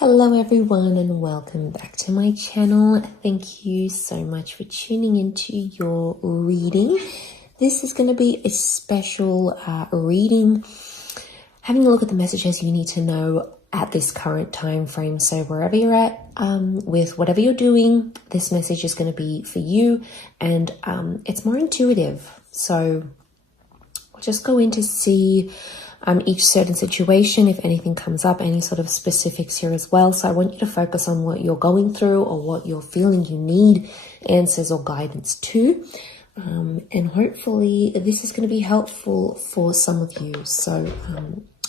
Hello everyone and welcome back to my channel. Thank you so much for tuning into your reading. This is going to be a special reading, having a look at the messages you need to know at this current time frame. So wherever you're at with whatever you're doing, this message is going to be for you, and it's more intuitive. So I'll just go in to see each certain situation, if anything comes up, any sort of specifics here as well. So I want you to focus on what you're going through or what you're feeling you need answers or guidance to. And hopefully this is going to be helpful for some of you. So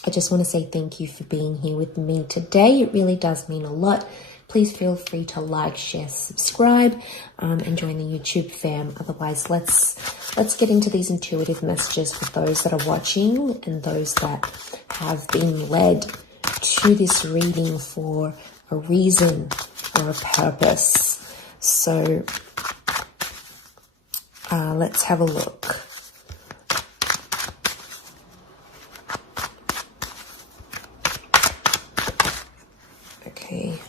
I just want to say thank you for being here with me today. It really does mean a lot. Please feel free to like, share, subscribe, and join the YouTube fam. Otherwise, let's get into these intuitive messages for those that are watching and those that have been led to this reading for a reason or a purpose. So let's have a look. Okay.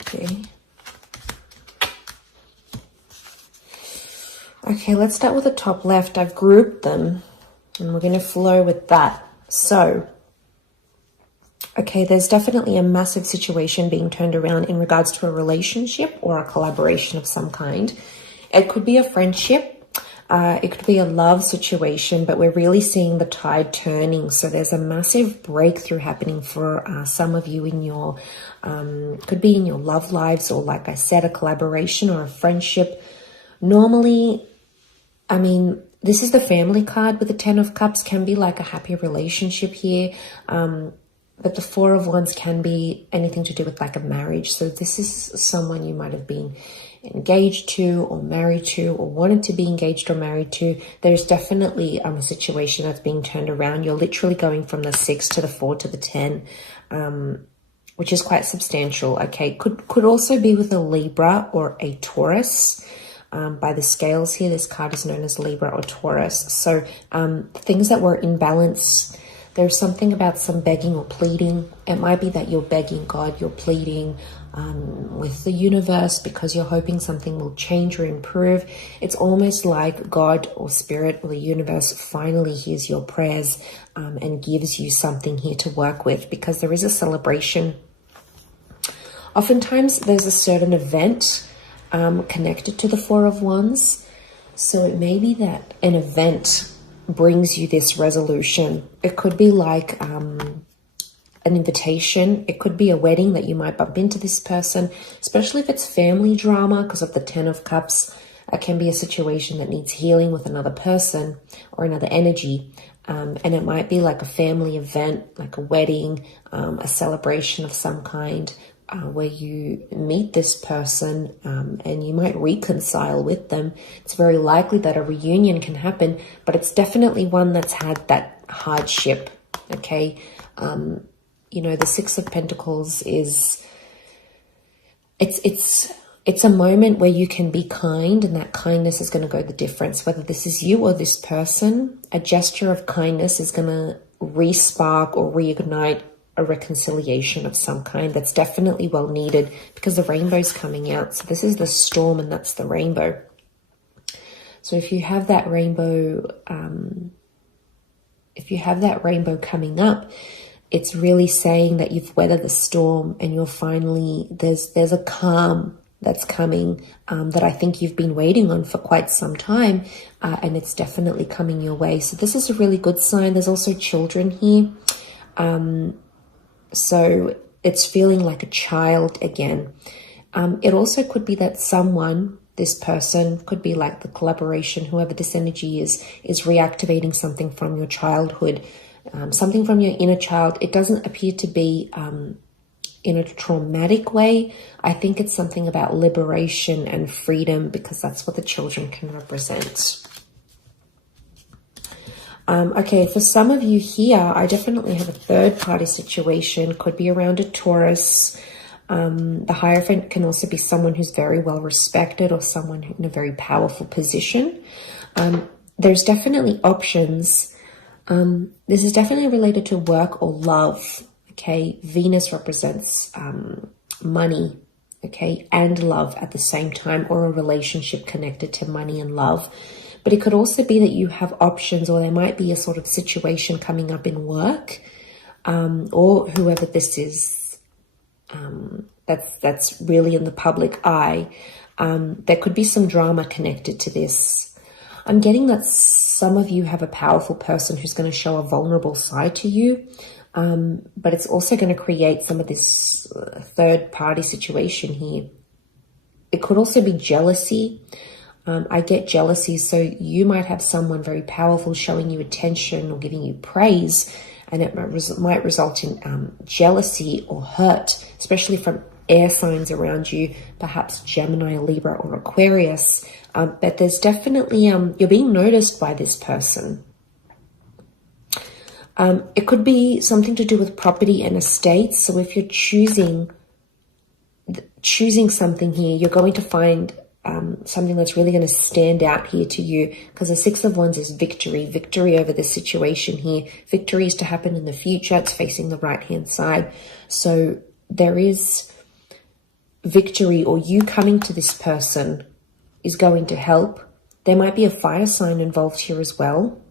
Okay. Okay, let's start with the top left. I've grouped them and we're going to flow with that. So, okay, there's definitely a massive situation being turned around in regards to a relationship or a collaboration of some kind. It could be a friendship. It could be a love situation, but we're really seeing the tide turning. So there's a massive breakthrough happening for some of you in your, could be in your love lives, or like I said, a collaboration or a friendship. Normally, I mean, this is the family card with the Ten of Cups, can be like a happy relationship here. But the Four of Wands can be anything to do with like a marriage. So this is someone you might have been engaged to or married to or wanted to be engaged or married to. There's definitely a situation that's being turned around. You're literally going from the 6 to the 4 to the 10, which is quite substantial. Okay, could also be with a Libra or a Taurus. By the scales here, this card is known as Libra or Taurus. So things that were in balance. There's something about some begging or pleading. It might be that you're begging God, you're pleading with the universe because you're hoping something will change or improve. It's almost like God or Spirit or the universe finally hears your prayers and gives you something here to work with, because there is a celebration. Oftentimes there's a certain event connected to the Four of Wands. So it may be that an event brings you this resolution. It could be like an invitation. It could be a wedding that you might bump into this person, especially if it's family drama because of the Ten of Cups. It can be a situation that needs healing with another person or another energy. And it might be like a family event, like a wedding, a celebration of some kind, where you meet this person and you might reconcile with them. It's very likely that a reunion can happen, but it's definitely one that's had that hardship. Okay. You know, the Six of Pentacles is, it's a moment where you can be kind, and that kindness is going to go the difference. Whether this is you or this person, a gesture of kindness is going to re-spark or reignite a reconciliation of some kind. That's definitely well needed because the rainbow's coming out. So this is the storm and that's the rainbow. So if you have that rainbow, coming up, it's really saying that you've weathered the storm and you're finally, there's a calm that's coming that I think you've been waiting on for quite some time, and it's definitely coming your way. So this is a really good sign. There's also children here. So it's feeling like a child again. It also could be that someone, this person, could be like the collaboration, whoever this energy is reactivating something from your childhood, something from your inner child. It doesn't appear to be in a traumatic way. I think it's something about liberation and freedom, because that's what the children can represent. Okay, for some of you here, I definitely have a third party situation. Could be around a Taurus. The Hierophant can also be someone who's very well respected or someone in a very powerful position. There's definitely options. This is definitely related to work or love. Okay, Venus represents money, okay, and love at the same time, or a relationship connected to money and love. But it could also be that you have options, or there might be a sort of situation coming up in work, or whoever this is, that's really in the public eye. There could be some drama connected to this. I'm getting that some of you have a powerful person who's going to show a vulnerable side to you, but it's also going to create some of this third party situation here. It could also be jealousy. I get jealousy, so you might have someone very powerful showing you attention or giving you praise, and it might result in jealousy or hurt, especially from air signs around you, perhaps Gemini, Libra, or Aquarius. But there's definitely, you're being noticed by this person. It could be something to do with property and estates. So if you're choosing something here, you're going to find something that's really going to stand out here to you, because the Six of Wands is victory over this situation here. Victory is to happen in the future. It's facing the right-hand side. So there is victory, or you coming to this person is going to help. There might be a fire sign involved here as well,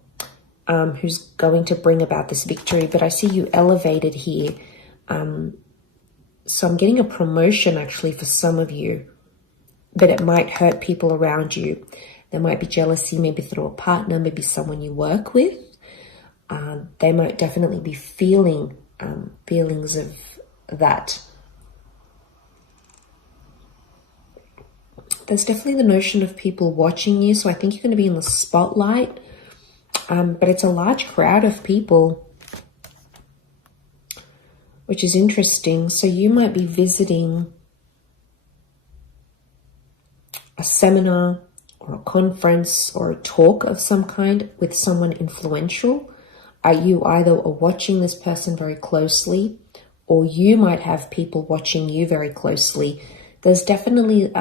who's going to bring about this victory. But I see you elevated here. So I'm getting a promotion actually for some of you, but it might hurt people around you. There might be jealousy, maybe through a partner, maybe someone you work with. They might definitely be feeling feelings of that. There's definitely the notion of people watching you, so I think you're going to be in the spotlight. But it's a large crowd of people, which is interesting. So you might be visiting a seminar or a conference or a talk of some kind with someone influential. You either are watching this person very closely, or you might have people watching you very closely. There's definitely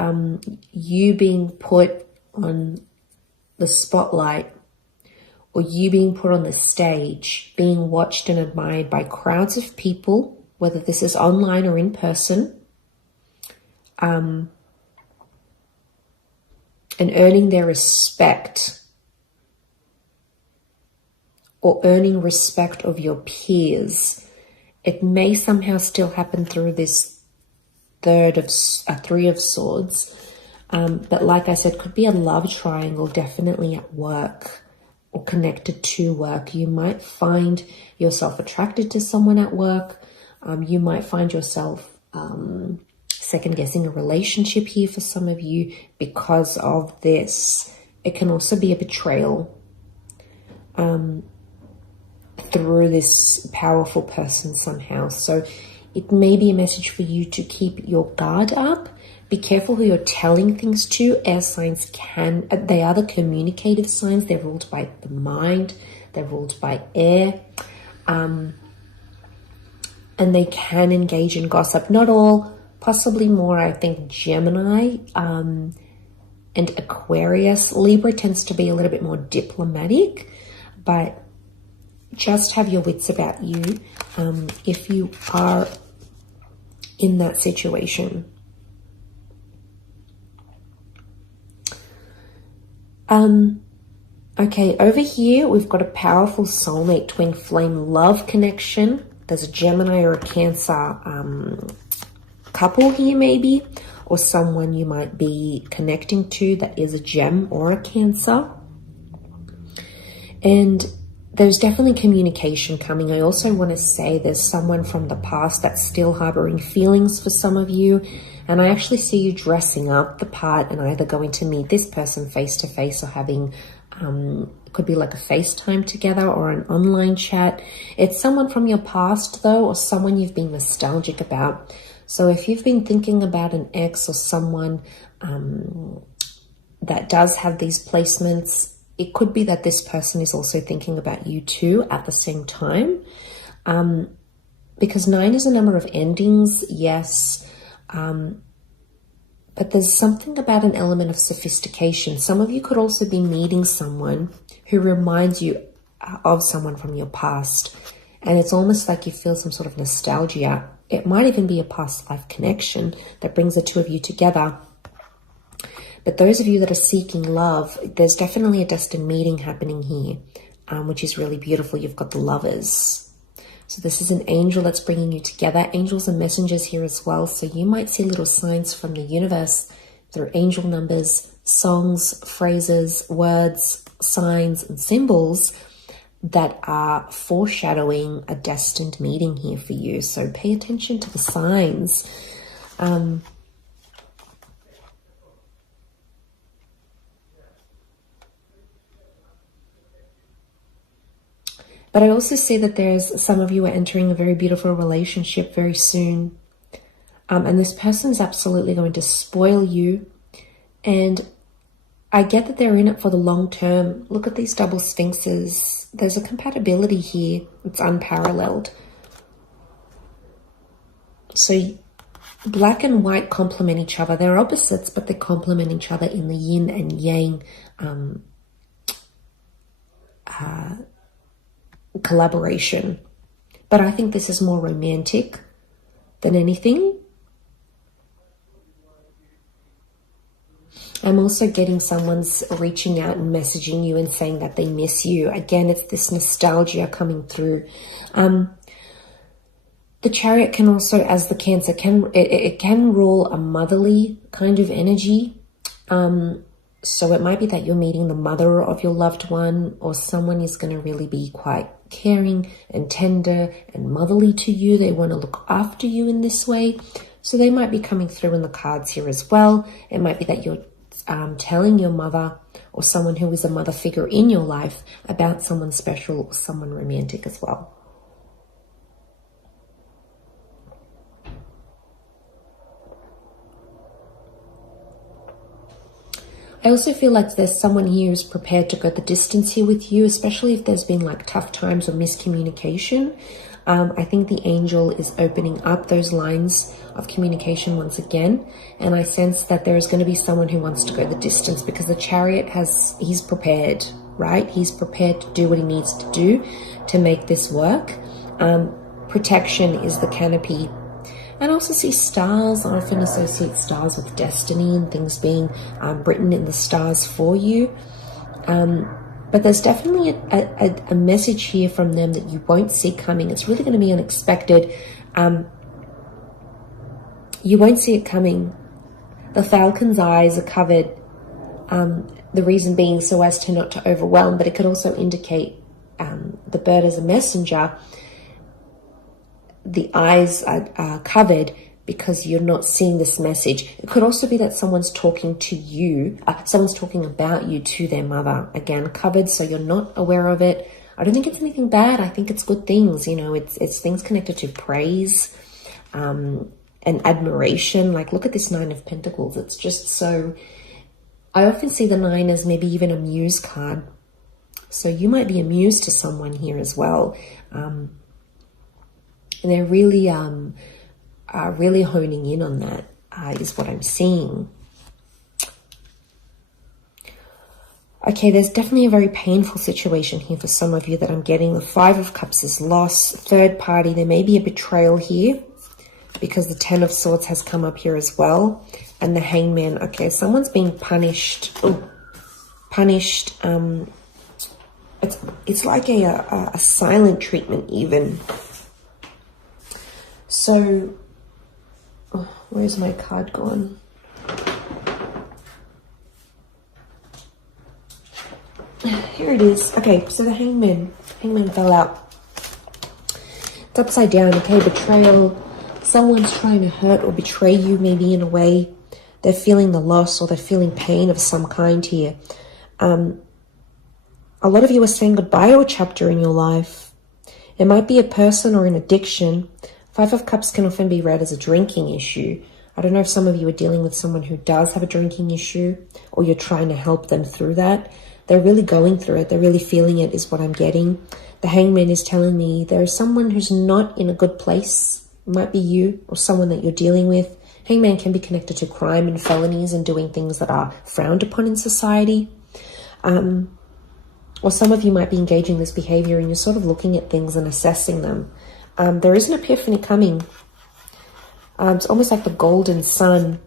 you being put on the spotlight, or you being put on the stage, being watched and admired by crowds of people, whether this is online or in person, and earning their respect, or earning respect of your peers. It may somehow still happen through this Three of Swords. But like I said, could be a love triangle, definitely at work or connected to work. You might find yourself attracted to someone at work. You might find yourself second guessing a relationship here for some of you because of this. It can also be a betrayal through this powerful person somehow. So it may be a message for you to keep your guard up. Be careful who you're telling things to. Air signs they are the communicative signs. They're ruled by the mind. They're ruled by air. And they can engage in gossip. Not all, possibly more, I think, Gemini and Aquarius. Libra tends to be a little bit more diplomatic, but just have your wits about you if you are in that situation. Okay, over here we've got a powerful soulmate twin flame love connection. There's a Gemini or a Cancer couple here maybe, or someone you might be connecting to that is a Gem or a Cancer. And there's definitely communication coming. I also want to say there's someone from the past that's still harboring feelings for some of you. And I actually see you dressing up the part and either going to meet this person face to face or having, it could be like a FaceTime together or an online chat. It's someone from your past though, or someone you've been nostalgic about. So if you've been thinking about an ex or someone that does have these placements, it could be that this person is also thinking about you too at the same time. Because 9 is a number of endings, yes. But there's something about an element of sophistication. Some of you could also be meeting someone who reminds you of someone from your past. And it's almost like you feel some sort of nostalgia. It might even be a past life connection that brings the two of you together. But those of you that are seeking love, there's definitely a destined meeting happening here, which is really beautiful. You've got the lovers. So this is an angel that's bringing you together. Angels are messengers here as well. So you might see little signs from the universe through angel numbers, songs, phrases, words, signs, and symbols that are foreshadowing a destined meeting here for you. So pay attention to the signs. But I also see that there's some of you are entering a very beautiful relationship very soon. And this person is absolutely going to spoil you. And I get that they're in it for the long term. Look at these double sphinxes. There's a compatibility here. It's unparalleled. So black and white complement each other. They're opposites, but they complement each other in the yin and yang collaboration. But I think this is more romantic than anything. I'm also getting someone's reaching out and messaging you and saying that they miss you. Again, it's this nostalgia coming through. The Chariot can also, as the Cancer, it can rule a motherly kind of energy. So it might be that you're meeting the mother of your loved one, or someone is going to really be quite caring and tender and motherly to you. They want to look after you in this way. So they might be coming through in the cards here as well. It might be that you're telling your mother or someone who is a mother figure in your life about someone special or someone romantic as well. I also feel like there's someone here who's prepared to go the distance here with you, especially if there's been like tough times or miscommunication. I think the angel is opening up those lines of communication once again. And I sense that there is going to be someone who wants to go the distance, because the Chariot he's prepared, right? He's prepared to do what he needs to do to make this work. Protection is the canopy. And I also see stars. I often associate stars with destiny and things being written in the stars for you. But there's definitely a message here from them that you won't see coming. It's really going to be unexpected. You won't see it coming. The falcon's eyes are covered. The reason being so as to not to overwhelm, but it could also indicate the bird as a messenger. The eyes are covered because you're not seeing this message. It could also be that someone's talking to you, someone's talking about you to their mother. Again, covered, so you're not aware of it. I don't think it's anything bad. I think it's good things. You know, it's things connected to praise and admiration. Like, look at this 9 of Pentacles. It's just so... I often see the 9 as maybe even a muse card. So you might be a muse to someone here as well. And they're really... really honing in on that is what I'm seeing. Okay, there's definitely a very painful situation here for some of you that I'm getting. The 5 of Cups is loss, third party. There may be a betrayal here because the 10 of Swords has come up here as well. And the Hangman. Okay, someone's being punished. Punished. It's like a silent treatment even. So... oh, where's my card gone? Here it is. Okay, so the Hangman fell out. It's upside down. Okay, betrayal. Someone's trying to hurt or betray you, maybe in a way. They're feeling the loss or they're feeling pain of some kind here. A lot of you are saying goodbye to a chapter in your life. It might be a person or an addiction. 5 of Cups can often be read as a drinking issue. I don't know if some of you are dealing with someone who does have a drinking issue, or you're trying to help them through that. They're really going through it. They're really feeling it is what I'm getting. The Hangman is telling me there is someone who's not in a good place. It might be you or someone that you're dealing with Hangman can be connected to crime and felonies and doing things that are frowned upon in society. Or some of you might be engaging this behavior and you're sort of looking at things and assessing them. There is an epiphany coming. It's almost like the golden sun.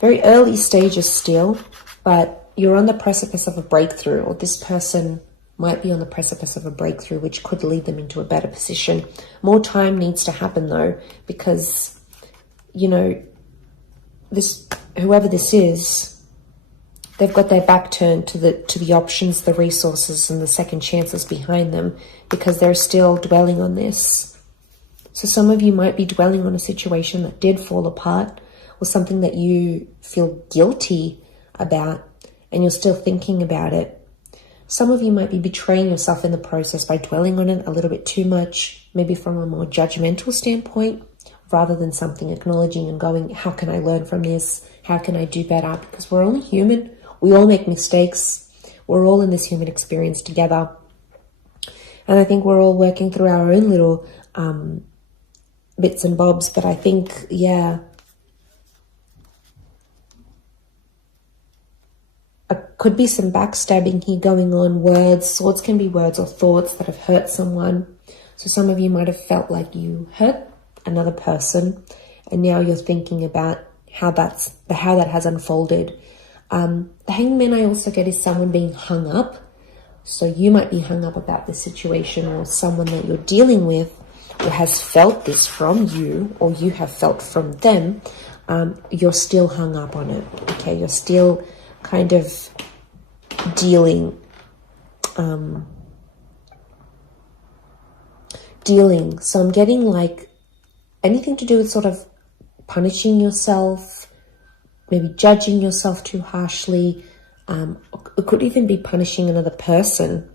Very early stages still, but you're on the precipice of a breakthrough, or this person might be on the precipice of a breakthrough, which could lead them into a better position. More time needs to happen though, because, you know, whoever this is, they've got their back turned to the options, the resources, and the second chances behind them, because they're still dwelling on this. So some of you might be dwelling on a situation that did fall apart, or something that you feel guilty about, and you're still thinking about it. Some of you might be betraying yourself in the process by dwelling on it a little bit too much, maybe from a more judgmental standpoint, rather than something acknowledging and going, how can I learn from this? How can I do better? Because we're only human. We all make mistakes. We're all in this human experience together. And I think we're all working through our own little bits and bobs. But I think, yeah, could be some backstabbing here going on. Words, swords can be words or thoughts that have hurt someone. So some of you might have felt like you hurt another person, and now you're thinking about how that has unfolded. The hangman I also get is someone being hung up. So you might be hung up about this situation, or someone that you're dealing with or has felt this from you, or you have felt from them. You're still hung up on it. Okay, you're still kind of dealing. So I'm getting like anything to do with sort of punishing yourself, maybe judging yourself too harshly. It could even be punishing another person.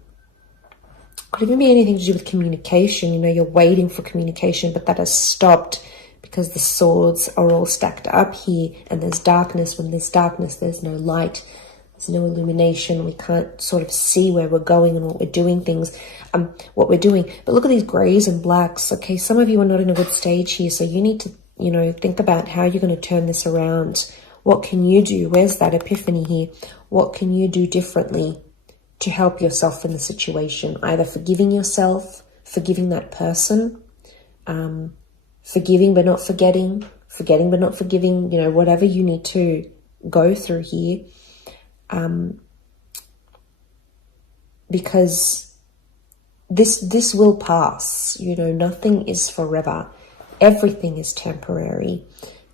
It could even be anything to do with communication. You know, you're waiting for communication, but that has stopped because the swords are all stacked up here, and there's darkness. When there's darkness, there's no light. There's no illumination. We can't sort of see where we're going and what we're doing what we're doing. But look at these grays and blacks. Okay, some of you are not in a good stage here, so you need to, you know, think about how you're going to turn this around. What can you do? Where's that epiphany here? What can you do differently to help yourself in the situation? Either forgiving yourself, forgiving that person, forgiving but not forgetting, forgetting but not forgiving, you know, whatever you need to go through here. Because this will pass. You know, nothing is forever. Everything is temporary.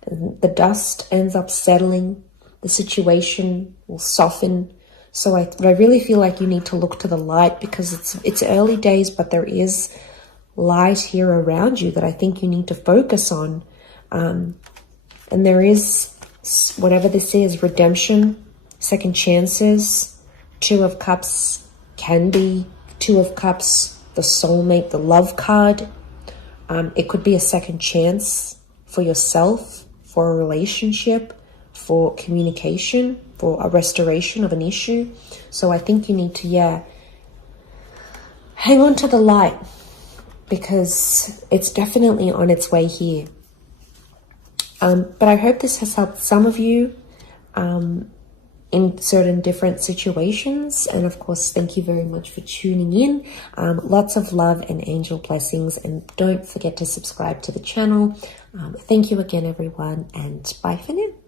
And the dust ends up settling. The situation will soften. So I really feel like you need to look to the light, because it's early days, but there is light here around you that I think you need to focus on. And there is, whatever this is, redemption, second chances. Two of Cups can be Two of Cups, the soulmate, the love card. It could be a second chance for yourself, for a relationship, for communication, for a restoration of an issue. So I think you need to, hang on to the light, because it's definitely on its way here. But I hope this has helped some of you in certain different situations. And of course, thank you very much for tuning in. Lots of love and angel blessings. And don't forget to subscribe to the channel. Thank you again, everyone. And bye for now.